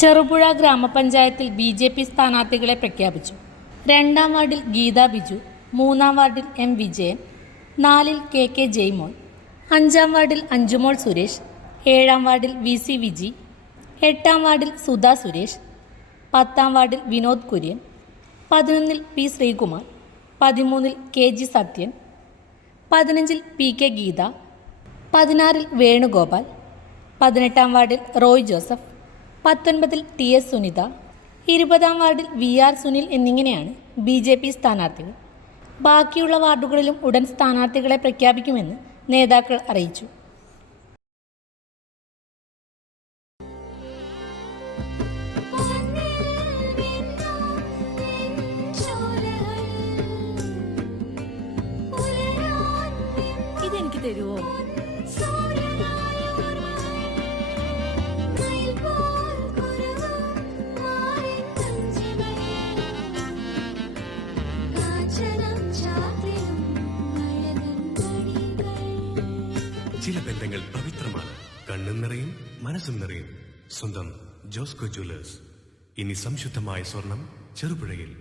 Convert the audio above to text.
ചെറുപുഴ ഗ്രാമപഞ്ചായത്തിൽ BJP സ്ഥാനാർത്ഥികളെ പ്രഖ്യാപിച്ചു. 2-ാം വാർഡിൽ ഗീത ബിജു, 3-ാം വാർഡിൽ M വിജയൻ, 4-ൽ KK ജയ്മോൻ, 5-ാം വാർഡിൽ അഞ്ജുമോൾ സുരേഷ്, 7-ാം വാർഡിൽ VC വിജി, 8-ാം വാർഡിൽ സുധാ സുരേഷ്, 10-ാം വാർഡിൽ Vinod Kurian, 11-ൽ P Sreekumar, 13-ൽ KG Sathyan, 15-ൽ PK Geetha, 16-ൽ Venugopal, 18-ാം വാർഡിൽ റോയ് ജോസഫ്, 19-ൽ TS സുനിത, 20-ാം വാർഡിൽ VR സുനിൽ എന്നിങ്ങനെയാണ് BJP സ്ഥാനാർത്ഥികൾ. ബാക്കിയുള്ള വാർഡുകളിലും ഉടൻ സ്ഥാനാർത്ഥികളെ പ്രഖ്യാപിക്കുമെന്ന് നേതാക്കൾ അറിയിച്ചു. ഇതെനിക്ക് തരുമോ? ചില ബന്ധങ്ങൾ പവിത്രമാണ്. കണ്ണും നിറയും മനസ്സും നിറയും. സ്വന്തം ജോസ്കോ ജ്വല്ലേഴ്സ്. ഇനി സംശുദ്ധമായ സ്വർണം ചെറുപുഴയിൽ.